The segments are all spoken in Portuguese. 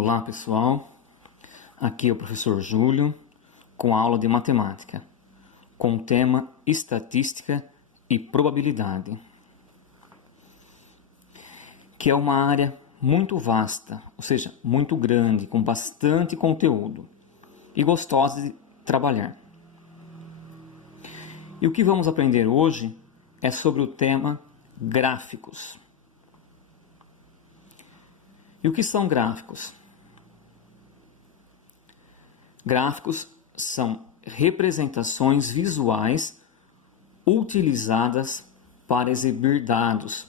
Olá pessoal, aqui é o professor Júlio com a aula de matemática, com o tema estatística e probabilidade, que é uma área muito vasta, ou seja, muito grande, com bastante conteúdo e gostosa de trabalhar. E o que vamos aprender hoje é sobre o tema gráficos. E o que são gráficos? Gráficos são representações visuais utilizadas para exibir dados.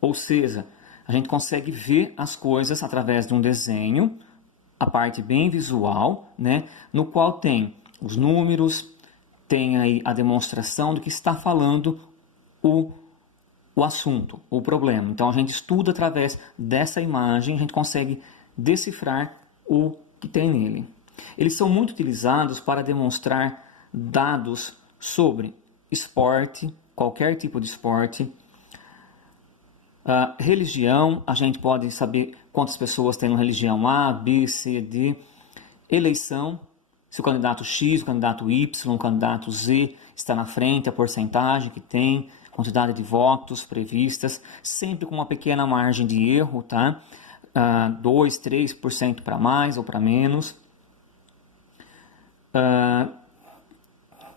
Ou seja, a gente consegue ver as coisas através de um desenho, a parte bem visual, né, no qual tem os números, tem aí a demonstração do que está falando o assunto, o problema. Então a gente estuda através dessa imagem, a gente consegue decifrar o que tem nele. Eles são muito utilizados para demonstrar dados sobre esporte, qualquer tipo de esporte, religião, a gente pode saber quantas pessoas têm religião A, B, C, D, eleição, se o candidato X, o candidato Y, o candidato Z está na frente, a porcentagem que tem, quantidade de votos previstas, sempre com uma pequena margem de erro, tá? 2, 3% para mais ou para menos.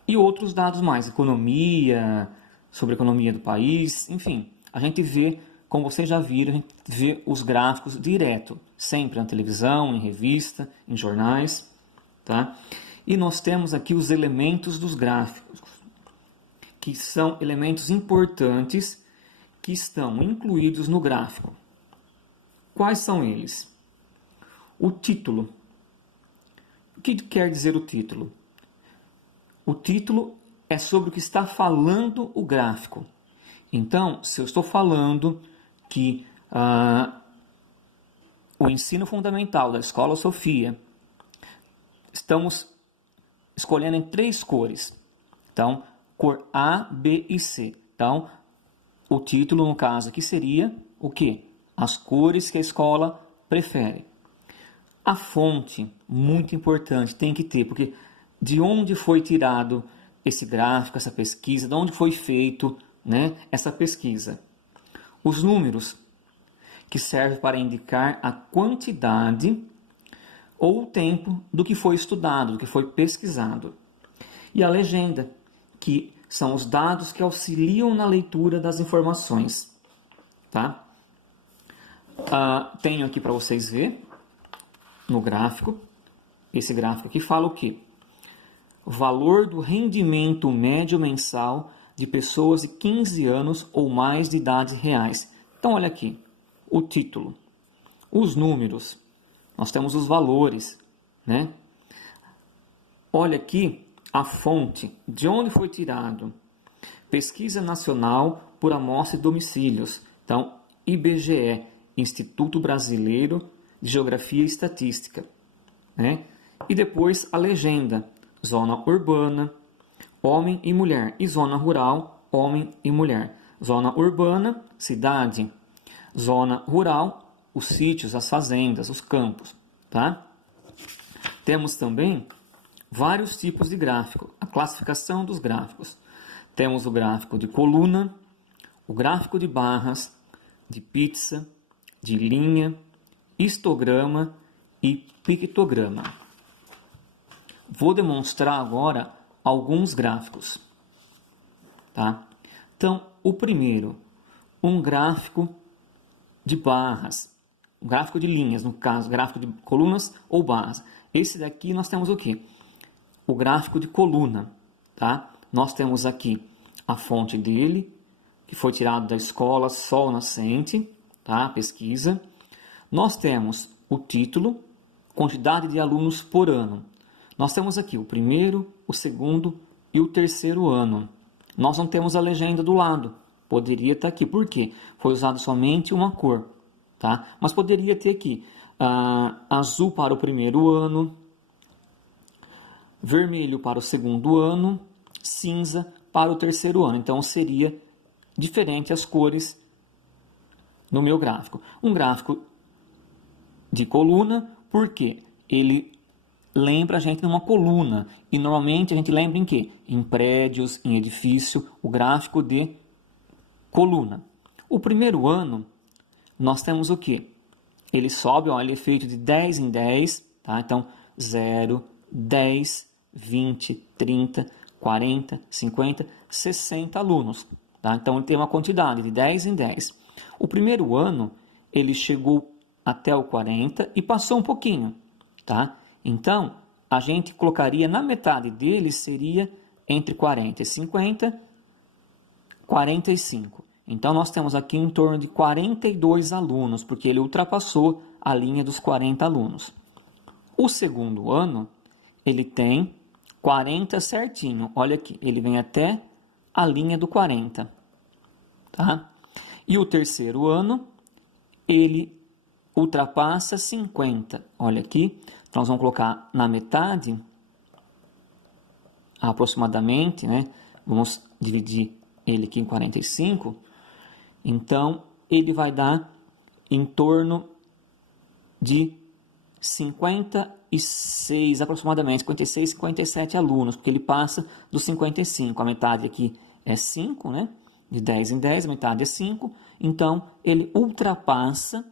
E outros dados mais, economia, sobre a economia do país, enfim. A gente vê, como vocês já viram, a gente vê os gráficos direto, sempre na televisão, em revista, em jornais, tá? E nós temos aqui os elementos dos gráficos, que são elementos importantes que estão incluídos no gráfico. Quais são eles? O título. O que quer dizer o título? O título é sobre o que está falando o gráfico. Então, se eu estou falando que o ensino fundamental da Escola Sofia, estamos escolhendo em 3 cores. Então, cor A, B e C. Então, o título, no caso aqui, seria o quê? As cores que a escola prefere. A fonte, muito importante, tem que ter, porque de onde foi tirado esse gráfico, essa pesquisa, de onde foi feito, né, essa pesquisa. Os números, que servem para indicar a quantidade ou o tempo do que foi estudado, do que foi pesquisado. E a legenda, que são os dados que auxiliam na leitura das informações. Tá? Tenho aqui para vocês verem no gráfico. Esse gráfico aqui fala o quê? O valor do rendimento médio mensal de pessoas de 15 anos ou mais de idade reais. Então, olha aqui, o título, os números, nós temos os valores, né? Olha aqui a fonte, de onde foi tirado. Pesquisa Nacional por Amostra de Domicílios. Então, IBGE, Instituto Brasileiro de Geografia e Estatística, né? E depois a legenda, zona urbana, homem e mulher, e zona rural, homem e mulher. Zona urbana, cidade. Zona rural, os sítios, as fazendas, os campos, tá? Temos também vários tipos de gráfico, a classificação dos gráficos. Temos o gráfico de coluna, o gráfico de barras, de pizza, de linha, histograma e pictograma. Vou demonstrar agora alguns gráficos, tá? Então, o primeiro, um gráfico de barras, um gráfico de linhas, no caso, gráfico de colunas ou barras. Esse daqui nós temos o quê? O gráfico de coluna, tá? Nós temos aqui a fonte dele, que foi tirado da escola Sol Nascente, tá? Pesquisa. Nós temos o título, quantidade de alunos por ano. Nós temos aqui o primeiro, o segundo e o terceiro ano. Nós não temos a legenda do lado. Poderia estar aqui. Por quê? Foi usado somente uma cor, tá? Mas poderia ter aqui azul para o primeiro ano, vermelho para o segundo ano, cinza para o terceiro ano. Então seria diferente as cores no meu gráfico. Um gráfico de coluna, porque ele lembra a gente numa coluna. E normalmente a gente lembra em quê? Em prédios, em edifício, o gráfico de coluna. O primeiro ano, nós temos o quê? Ele sobe, olha, ele é feito de 10 em 10, tá? Então, 0, 10, 20, 30, 40, 50, 60 alunos, tá? Então, ele tem uma quantidade de 10 em 10. O primeiro ano, ele chegou até o 40 e passou um pouquinho, tá? Então, a gente colocaria na metade dele, seria entre 40 e 50, 45. Então, nós temos aqui em torno de 42 alunos, porque ele ultrapassou a linha dos 40 alunos. O segundo ano, ele tem 40 certinho. Olha aqui, ele vem até a linha do 40. Tá? E o terceiro ano, ele ultrapassa 50. Olha aqui, nós vamos colocar na metade, aproximadamente, né? Vamos dividir ele aqui em 45. Então, ele vai dar em torno de 56, aproximadamente, 56, 57 alunos, porque ele passa dos 55. A metade aqui é 5, né? De 10 em 10, a metade é 5. Então, ele ultrapassa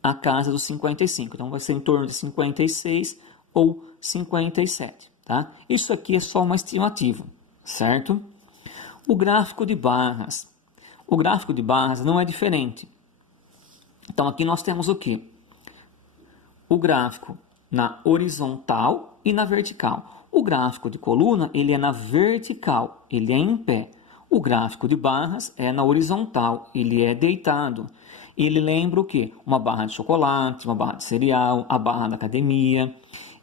a casa dos 55. Então, vai ser em torno de 56 ou 57, tá? Isso aqui é só uma estimativa, certo? O gráfico de barras. O gráfico de barras não é diferente. Então, aqui nós temos o quê? O gráfico na horizontal e na vertical. O gráfico de coluna, ele é na vertical, ele é em pé. O gráfico de barras é na horizontal, ele é deitado. Ele lembra o quê? Uma barra de chocolate, uma barra de cereal, a barra da academia.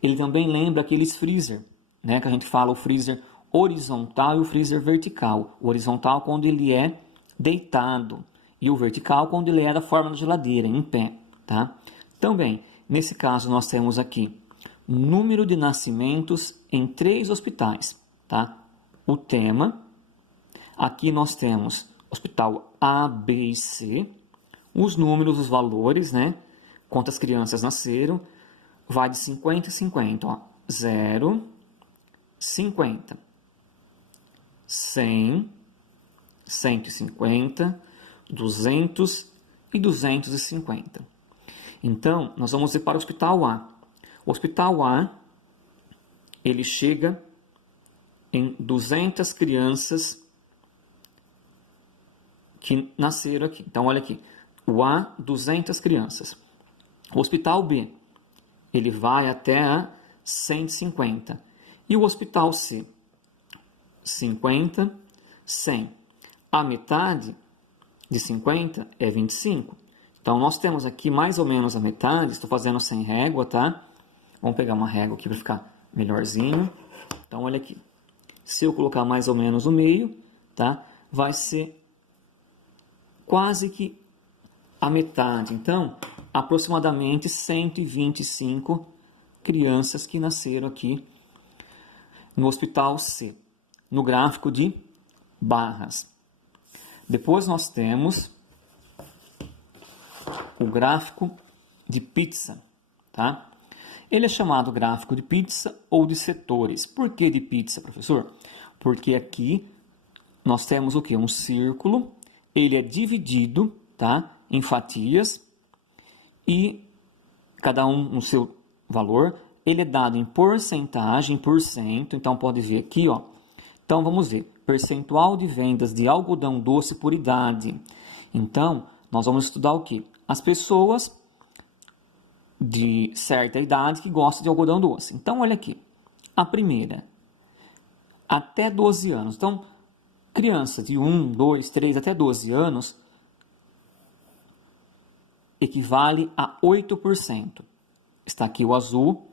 Ele também lembra aqueles freezer, né? Que a gente fala o freezer horizontal e o freezer vertical. O horizontal quando ele é deitado e o vertical quando ele é da forma da geladeira, em pé, tá? Também, nesse caso, nós temos aqui número de nascimentos em 3 hospitais, tá? O tema, aqui nós temos hospital A, B e C, os números, os valores, né? Quantas crianças nasceram, vai de 50 a 50, ó. 0, 50, 100, 150, 200 e 250. Então, nós vamos ir para o Hospital A. O Hospital A, ele chega em 200 crianças que nasceram aqui. Então, olha aqui. O A, 200 crianças. O Hospital B, ele vai até a 150. E o Hospital C, 50, 100. A metade de 50 é 25. Então, nós temos aqui mais ou menos a metade. Estou fazendo sem régua, tá? Vamos pegar uma régua aqui para ficar melhorzinho. Então, olha aqui. Se eu colocar mais ou menos o meio, tá? Vai ser quase que a metade. Então, aproximadamente 125 crianças que nasceram aqui no Hospital C, no gráfico de barras. Depois nós temos o gráfico de pizza, tá? Ele é chamado gráfico de pizza ou de setores. Por que de pizza, professor? Porque aqui nós temos o quê? Um círculo, ele é dividido, tá? Em fatias e cada um no seu valor. Ele é dado em porcentagem, por cento. Então, pode ver aqui, ó. Então, vamos ver. Percentual de vendas de algodão doce por idade. Então, nós vamos estudar o quê? As pessoas de certa idade que gostam de algodão doce. Então, olha aqui. A primeira, até 12 anos. Então, criança de 1, 2, 3, até 12 anos, equivale a 8%. Está aqui o azul,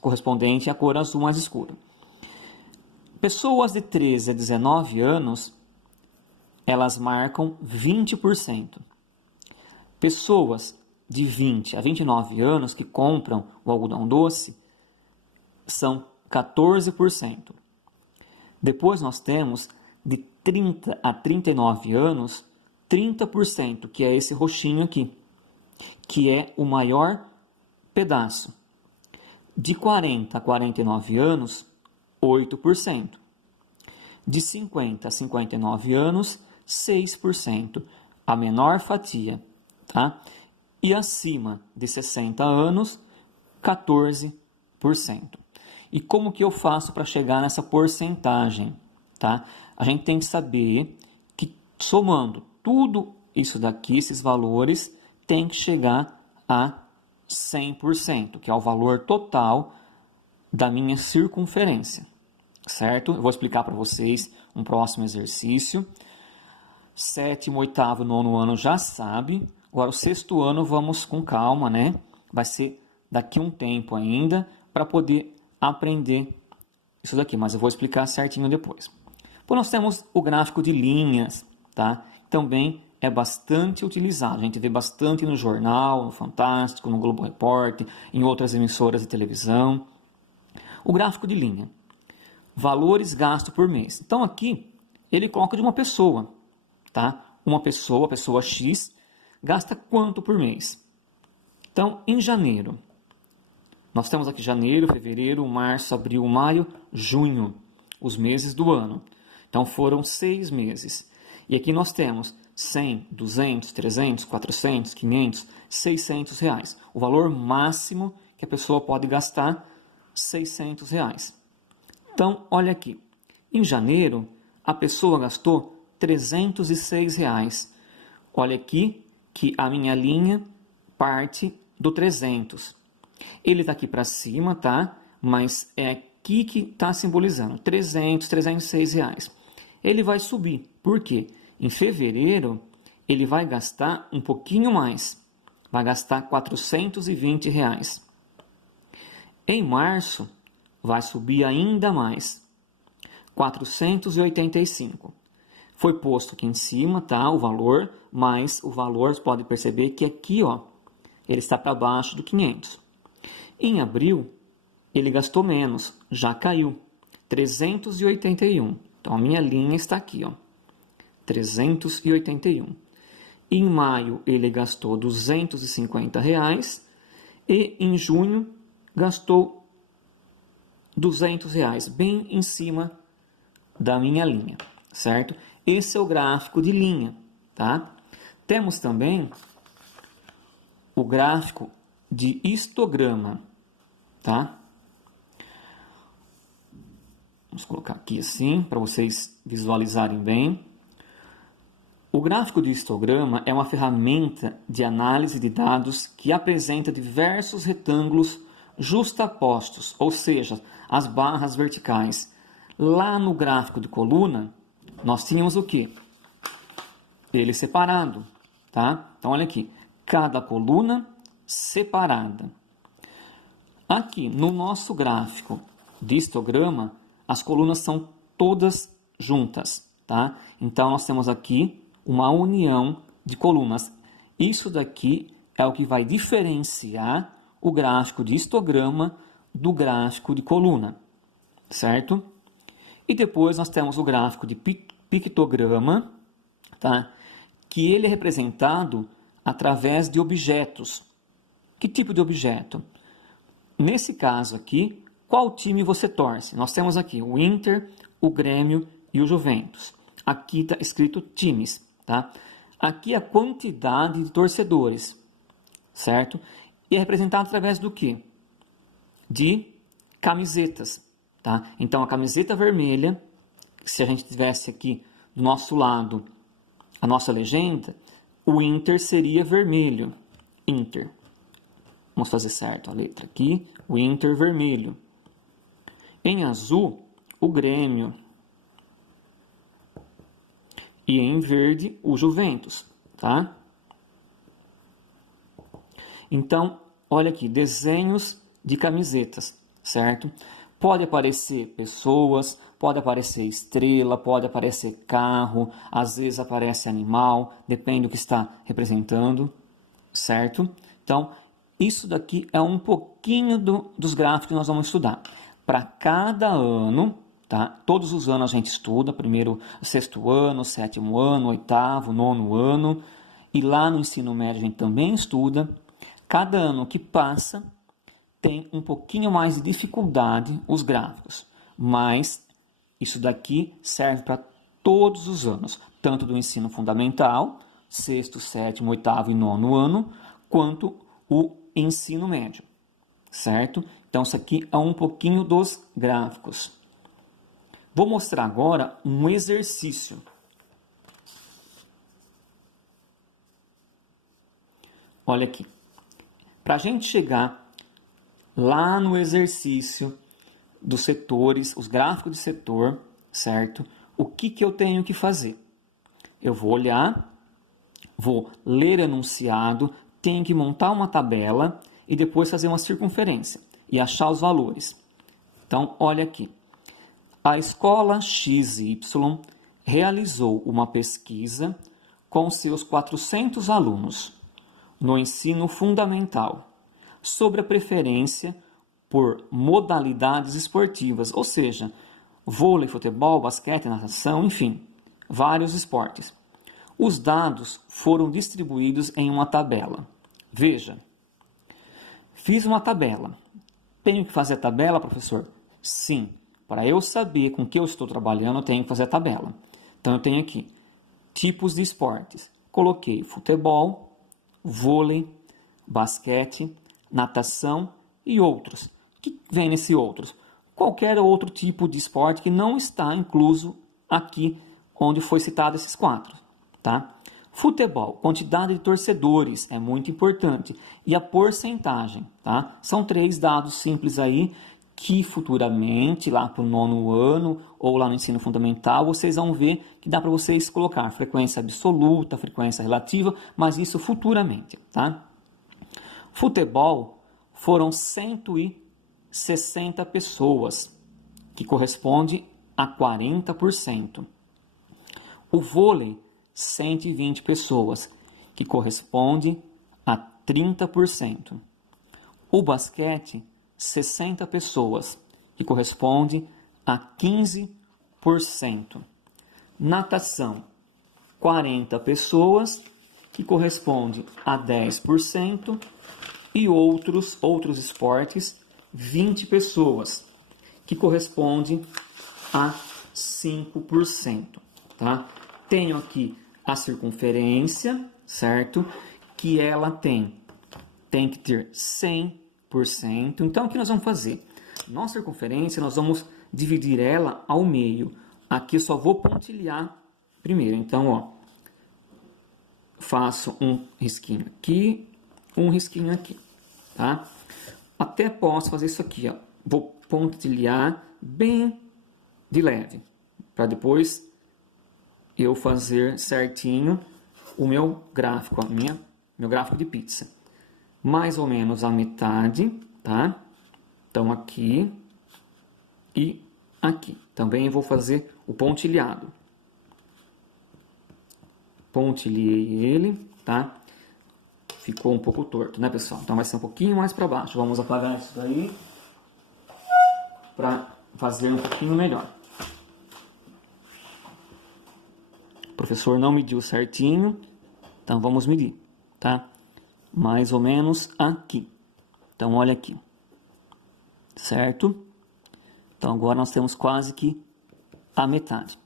correspondente à cor azul mais escura. Pessoas de 13 a 19 anos, elas marcam 20%. Pessoas de 20 a 29 anos que compram o algodão doce são 14%. Depois nós temos de 30 a 39 anos, 30%, que é esse roxinho aqui. que é o maior pedaço. De 40 a 49 anos, 8%. De 50 a 59 anos, 6%. A menor fatia, tá? E acima de 60 anos, 14%. E como que eu faço para chegar nessa porcentagem, tá? A gente tem que saber que somando tudo isso daqui, esses valores, tem que chegar a 100%, que é o valor total da minha circunferência, certo? Eu vou explicar para vocês um próximo exercício. Sétimo, oitavo, nono ano já sabe. Agora o sexto ano vamos com calma, né? Vai ser daqui um tempo ainda para poder aprender isso daqui, mas eu vou explicar certinho depois. Depois nós temos o gráfico de linhas, tá? Também é bastante utilizado. A gente vê bastante no jornal, no Fantástico, no Globo Repórter, em outras emissoras de televisão. O gráfico de linha. Valores gastos por mês. Então aqui ele coloca de uma pessoa, tá? Uma pessoa, a pessoa X, gasta quanto por mês? Então, em janeiro, nós temos aqui janeiro, fevereiro, março, abril, maio, junho, os meses do ano. Então foram 6 meses. E aqui nós temos 100, 200, 300, 400, 500, 600 reais. O valor máximo que a pessoa pode gastar, 600 reais. Então, olha aqui. Em janeiro, a pessoa gastou 306 reais. Olha aqui que a minha linha parte do 300. Ele está aqui para cima, tá? Mas é aqui que está simbolizando. 300, 306 reais. Ele vai subir. Por quê? Em fevereiro, ele vai gastar um pouquinho mais. Vai gastar 420 reais. Em março, vai subir ainda mais. 485. Foi posto aqui em cima, tá? O valor, mas o valor, você pode perceber que aqui, ó, ele está para baixo do 500. Em abril, ele gastou menos, já caiu. 381. Então, a minha linha está aqui, ó. 381. Em maio, ele gastou 250 reais. E em junho, gastou 200 reais, bem em cima da minha linha, certo? Esse é o gráfico de linha, tá? Temos também o gráfico de histograma, tá? Vamos colocar aqui assim, para vocês visualizarem bem. O gráfico de histograma é uma ferramenta de análise de dados que apresenta diversos retângulos justapostos, ou seja, as barras verticais. Lá no gráfico de coluna, nós tínhamos o quê? Ele separado, tá? Então, olha aqui, cada coluna separada. Aqui, no nosso gráfico de histograma, as colunas são todas juntas, tá? Então, nós temos aqui uma união de colunas. Isso daqui é o que vai diferenciar o gráfico de histograma do gráfico de coluna, certo? E depois nós temos o gráfico de pictograma, tá? Que ele é representado através de objetos. Que tipo de objeto? Nesse caso aqui, qual time você torce? Nós temos aqui o Inter, o Grêmio e o Juventus. Aqui está escrito times, tá? Aqui a quantidade de torcedores, certo? E é representado através do quê? De camisetas, tá? Então, a camiseta vermelha, se a gente tivesse aqui do nosso lado a nossa legenda, o Inter seria vermelho. Inter. Vamos fazer certo a letra aqui. O Inter vermelho. Em azul, o Grêmio. E em verde, o Juventus, tá? Então, olha aqui, desenhos de camisetas, certo? Pode aparecer pessoas, pode aparecer estrela, pode aparecer carro, às vezes aparece animal, depende do que está representando, certo? Então, isso daqui é um pouquinho dos gráficos que nós vamos estudar. Para cada ano, tá? Todos os anos a gente estuda, primeiro, sexto ano, sétimo ano, oitavo, nono ano, e lá no ensino médio a gente também estuda, cada ano que passa tem um pouquinho mais de dificuldade os gráficos, mas isso daqui serve para todos os anos, tanto do ensino fundamental, sexto, sétimo, oitavo e nono ano, quanto o ensino médio, certo? Então, isso aqui é um pouquinho dos gráficos. Vou mostrar agora um exercício. Olha aqui. Para a gente chegar lá no exercício dos setores, os gráficos de setor, certo? O que eu tenho que fazer? Eu vou olhar, vou ler enunciado, tenho que montar uma tabela e depois fazer uma circunferência e achar os valores. Então, olha aqui. A escola XY realizou uma pesquisa com seus 400 alunos no ensino fundamental sobre a preferência por modalidades esportivas, ou seja, vôlei, futebol, basquete, natação, enfim, vários esportes. Os dados foram distribuídos em uma tabela. Veja, fiz uma tabela. Tenho que fazer a tabela, professor? Sim. Para eu saber com que eu estou trabalhando, eu tenho que fazer a tabela. Então, eu tenho aqui tipos de esportes. Coloquei futebol, vôlei, basquete, natação e outros. O que vem nesse outros? Qualquer outro tipo de esporte que não está incluso aqui onde foi citado esses 4. Tá? Futebol, quantidade de torcedores é muito importante. E a porcentagem, tá? São 3 dados simples aí que futuramente, lá para o 9º ano ou lá no ensino fundamental, vocês vão ver que dá para vocês colocar frequência absoluta, frequência relativa, mas isso futuramente, tá? Futebol foram 160 pessoas, que corresponde a 40%. O vôlei, 120 pessoas, que corresponde a 30%. O basquete, 60 pessoas, que corresponde a 15%. Natação, 40 pessoas, que corresponde a 10%. E outros esportes, 20 pessoas, que corresponde a 5%. Tá? Tenho aqui a circunferência, certo? Que ela tem que ter 100%. Então, o que nós vamos fazer? Nossa circunferência, nós vamos dividir ela ao meio. Aqui eu só vou pontilhar primeiro. Então, ó, faço um risquinho aqui, um risquinho aqui, tá? Até posso fazer isso aqui, ó. Vou pontilhar bem de leve, para depois eu fazer certinho o meu gráfico, meu gráfico de pizza. Mais ou menos a metade, tá? Então, aqui e aqui. Também vou fazer o pontilhado. Pontilhei ele, tá? Ficou um pouco torto, né, pessoal? Então, vai ser um pouquinho mais para baixo. Vamos apagar isso daí para fazer um pouquinho melhor. O professor não mediu certinho, então vamos medir, tá? Mais ou menos aqui. Então, olha aqui. Certo? Então, agora nós temos quase que a metade.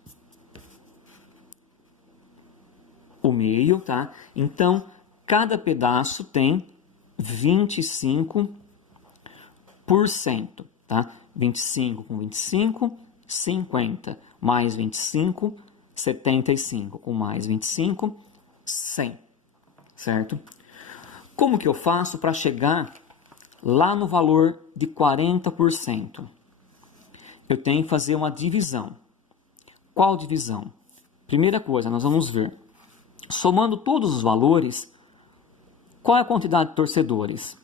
O meio, tá? Então, cada pedaço tem 25%, tá? 25 com 25, 50. Mais 25, 75. Com mais 25, 100. Certo? Como que eu faço para chegar lá no valor de 40%? Eu tenho que fazer uma divisão. Qual divisão? Primeira coisa, nós vamos ver. Somando todos os valores, qual é a quantidade de torcedores?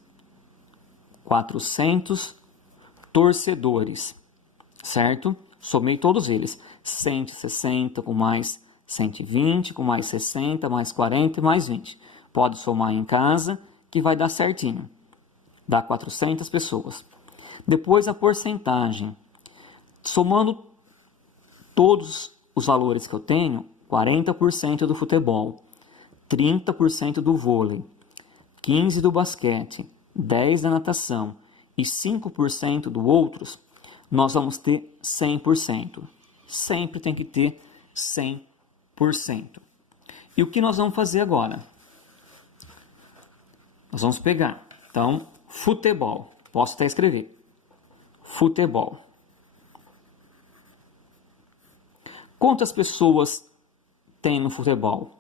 400 torcedores, certo? Somei todos eles. 160 com mais 120, com mais 60, mais 40 e mais 20. Pode somar em casa que vai dar certinho. Dá 400 pessoas. Depois a porcentagem. Somando todos os valores que eu tenho, 40% do futebol, 30% do vôlei, 15% do basquete, 10% da natação e 5% do outros, nós vamos ter 100%. Sempre tem que ter 100%. E o que nós vamos fazer agora? Nós vamos pegar, então, futebol. Posso até escrever. Futebol. Quantas pessoas tem no futebol?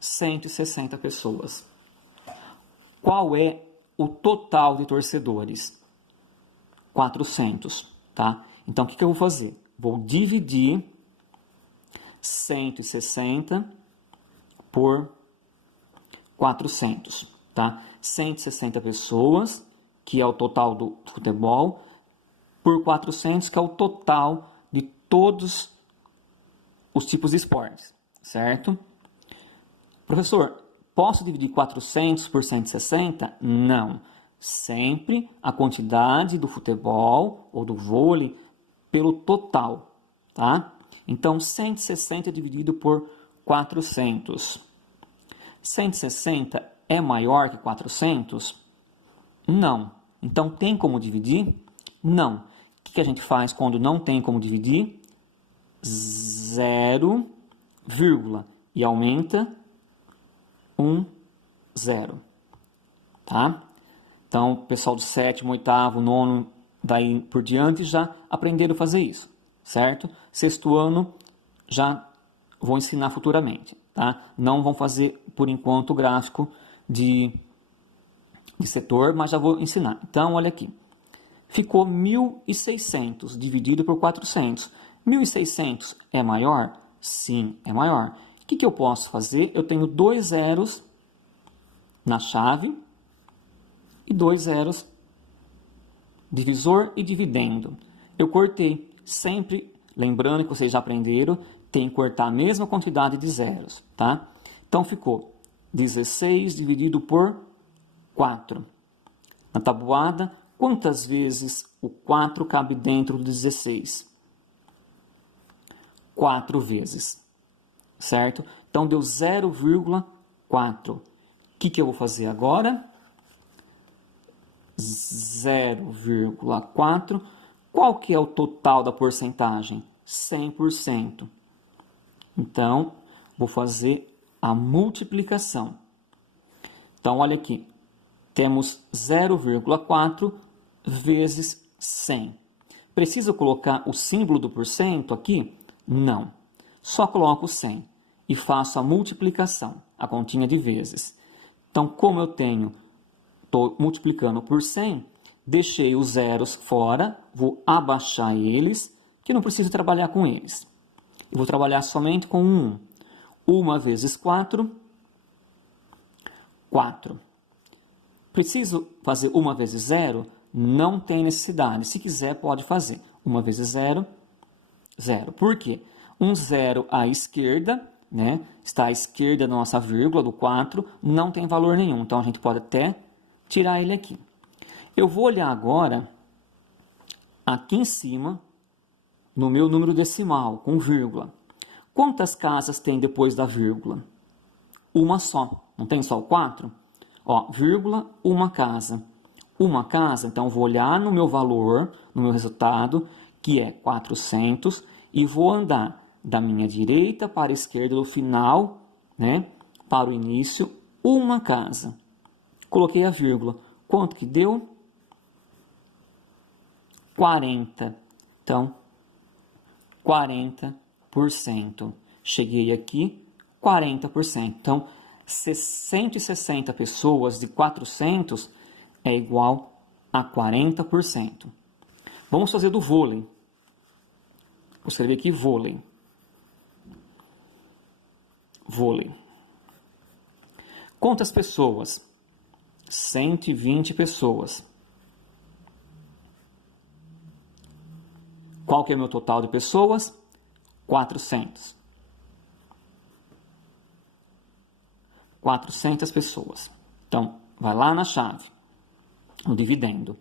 160 pessoas. Qual é o total de torcedores? 400, tá? Então, o que eu vou fazer? Vou dividir 160 por 400, tá? 160 pessoas, que é o total do futebol, por 400, que é o total de todos os tipos de esportes, certo? Professor, posso dividir 400 por 160? Não. Sempre a quantidade do futebol ou do vôlei pelo total, tá? Então, 160 dividido por 400. 160 é maior que 400? Não. Então, tem como dividir? Não. O que a gente faz quando não tem como dividir? 0, e aumenta 0. Tá? Então, o pessoal do 7º, 8º, 9º, daí por diante já aprenderam a fazer isso, certo? 6º ano já vou ensinar futuramente, tá? Não vão fazer, por enquanto, o gráfico de setor, mas já vou ensinar. Então, olha aqui. Ficou 1.600 dividido por 400. 1.600 é maior? Sim, é maior. O que eu posso fazer? Eu tenho 2 zeros na chave e 2 zeros divisor e dividendo. Eu cortei. Sempre, lembrando que vocês já aprenderam, tem que cortar a mesma quantidade de zeros, tá? Então, ficou 16 dividido por 4. Na tabuada, quantas vezes o 4 cabe dentro do 16? 4 vezes, certo? Então, deu 0,4. O que eu vou fazer agora? 0,4. Qual que é o total da porcentagem? 100%. Então, vou fazer a multiplicação. Então, olha aqui. Temos 0,4 vezes 100. Preciso colocar o símbolo do porcento aqui? Não. Só coloco 100 e faço a multiplicação, a continha de vezes. Então, como eu estou multiplicando por 100, deixei os zeros fora, vou abaixar eles, que não preciso trabalhar com eles. Eu vou trabalhar somente com 1. 1 vezes 4, 4. Preciso fazer 1 vezes 0? Não tem necessidade. Se quiser, pode fazer. 1 vezes 0, 0. Por quê? Um 0 à esquerda, né? Está à esquerda da nossa vírgula, do 4, não tem valor nenhum. Então, a gente pode até tirar ele aqui. Eu vou olhar agora aqui em cima, no meu número decimal, com vírgula. Quantas casas tem depois da vírgula? Uma só. Não tem só o 4? Ó, vírgula, uma casa. Uma casa, então vou olhar no meu valor, no meu resultado, que é 400, e vou andar da minha direita para a esquerda, do final, né, para o início, uma casa. Coloquei a vírgula. Quanto que deu? 40. Então, 40%. Cheguei aqui, 40%. Então, 160 pessoas de 400 é igual a 40%. Vamos fazer do vôlei. Vou escrever aqui vôlei. Vôlei. Quantas pessoas? 120 pessoas. Qual que é o meu total de pessoas? 400. 400 pessoas. Então, vai lá na chave, o dividendo.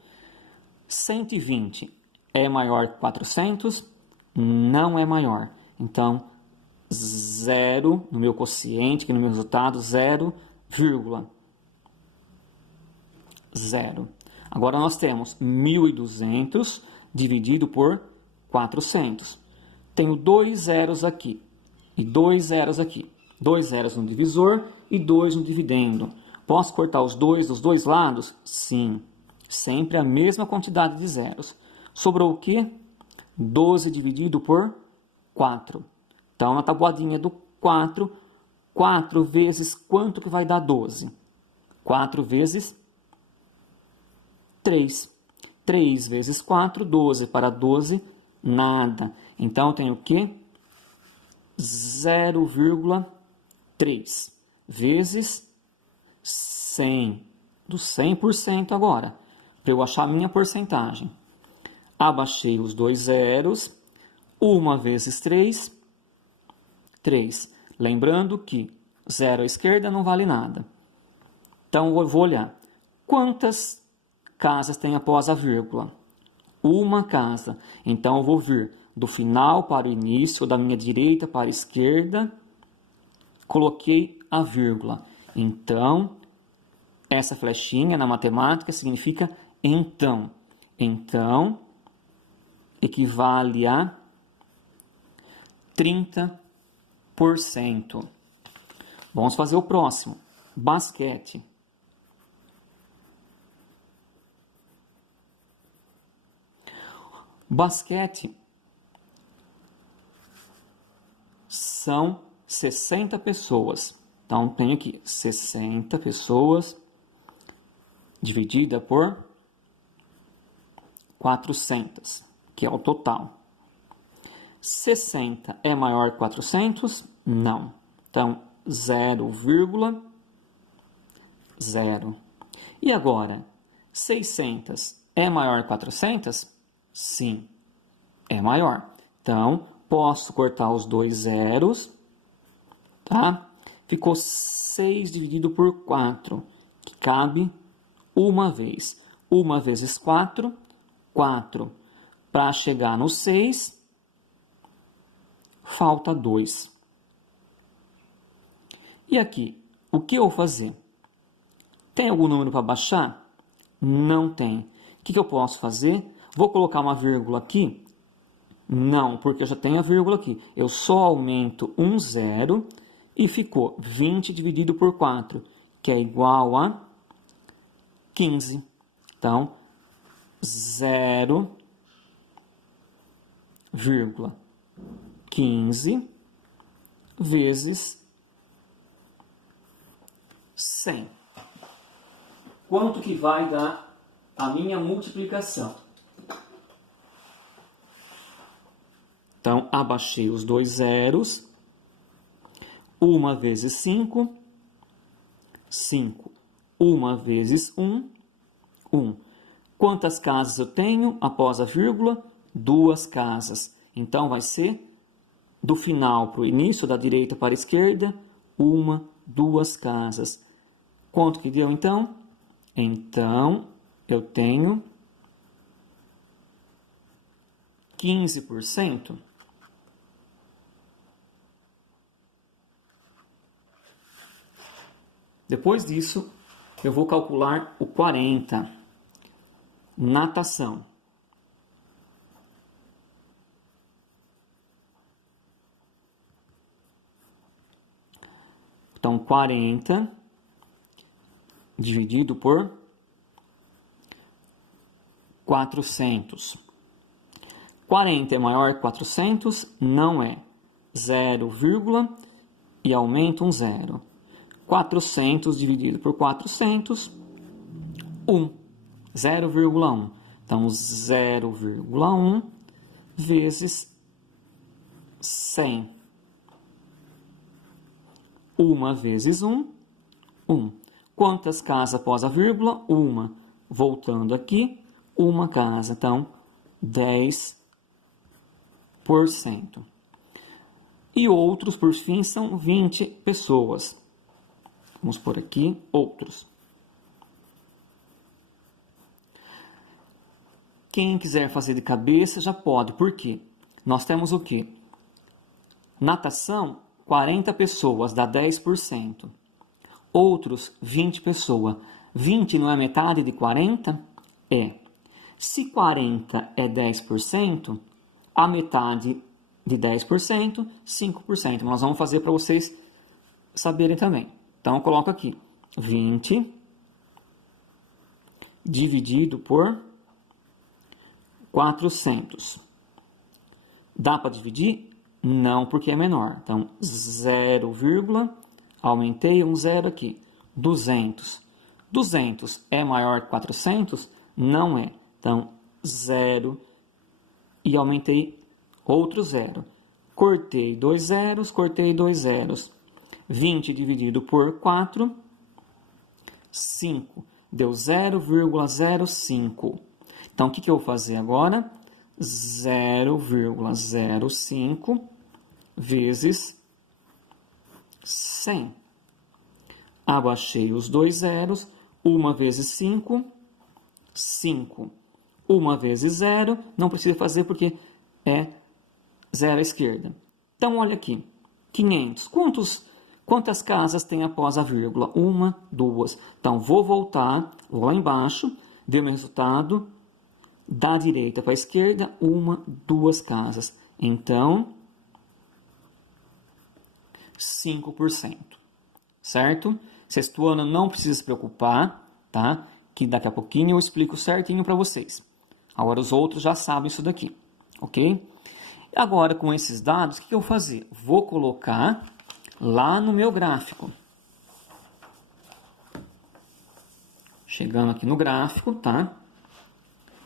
120 é maior que 400? Não é maior. Então, 0 no meu quociente, aqui no meu resultado, 0,0. Agora nós temos 1.200 dividido por 400. Tenho 2 zeros aqui e 2 zeros aqui. 2 zeros no divisor e 2 no dividendo. Posso cortar os 2 dos dois lados? Sim. Sempre a mesma quantidade de zeros. Sobrou o quê? 12 dividido por 4. Então, na tabuadinha do 4, 4 vezes quanto que vai dar 12? 4 vezes 3. 3 vezes 4, 12. Para 12, nada. Então, eu tenho o quê? 0,3 vezes 100. Do 100% agora. Para eu achar a minha porcentagem. Abaixei os dois zeros. 1 vezes 3, 3. Lembrando que 0 à esquerda não vale nada. Então, eu vou olhar. Quantas casas tem após a vírgula? Uma casa. Então, eu vou vir do final para o início, da minha direita para a esquerda. Coloquei a vírgula. Então, essa flechinha na matemática significa então. Então, equivale a 30%. Vamos fazer o próximo. Basquete. Basquete são 60 pessoas. Então, tenho aqui 60 pessoas dividida por 400, que é o total. 60 é maior que 400? Não. Então, 0,0. E agora, 600 é maior que 400? Sim, é maior. Então, posso cortar os dois zeros, tá? Ficou 6 dividido por 4, que cabe uma vez. 1 vezes 4, 4. Para chegar no 6, falta 2. E aqui, o que eu vou fazer? Tem algum número para baixar? Não tem. O que eu posso fazer? Vou colocar uma vírgula aqui? Não, porque eu já tenho a vírgula aqui. Eu só aumento um zero e ficou 20 dividido por 4, que é igual a 15. Então, 0,15 vezes 100. Quanto que vai dar a minha multiplicação? Então, abaixei os dois zeros. 1 vezes 5, 5. 1 vezes 1, 1. Quantas casas eu tenho após a vírgula? 2 casas. Então, vai ser do final para o início, da direita para a esquerda, 1, 2 casas. Quanto que deu, então? Então, eu tenho 15%. Depois disso, eu vou calcular o 40. Natação. Então, 40 dividido por 400. 40 é maior que 400? Não é. 0, e aumenta um zero. 400 dividido por 400, 1. 0,1. Então, 0,1 vezes 100. 1 vezes 1, 1. Quantas casas após a vírgula? 1. Voltando aqui, 1 casa. Então, 10%. E outros, por fim, são 20 pessoas. Vamos por aqui, outros. Quem quiser fazer de cabeça já pode. Por quê? Nós temos o quê? Natação, 40 pessoas, dá 10%. Outros, 20 pessoas. 20 não é metade de 40? É. Se 40 é 10%, a metade de 10%, 5%. Nós vamos fazer para vocês saberem também. Então, eu coloco aqui 20 dividido por 400. Dá para dividir? Não, porque é menor. Então, 0, aumentei um zero aqui. 200. 200 é maior que 400? Não é. Então, 0 e aumentei outro zero. Cortei 2 zeros, cortei 2 zeros. 20 dividido por 4, 5. Deu 0,05. Então, o que eu vou fazer agora? 0,05 vezes 100. Abaixei os 2 zeros. 1 vezes 5, 5. 1 vezes 0, não precisa fazer porque é 0 à esquerda. Então, olha aqui. 500. Quantas casas tem após a vírgula? 1, 2. Então, vou voltar lá embaixo, ver o meu resultado. Da direita para a esquerda, 1, 2 casas. Então, 5%. Certo? Sexto ano não precisa se preocupar, tá? Que daqui a pouquinho eu explico certinho para vocês. Agora os outros já sabem isso daqui, ok? Agora, com esses dados, o que eu vou fazer? Vou colocar lá no meu gráfico. Chegando aqui no gráfico, tá?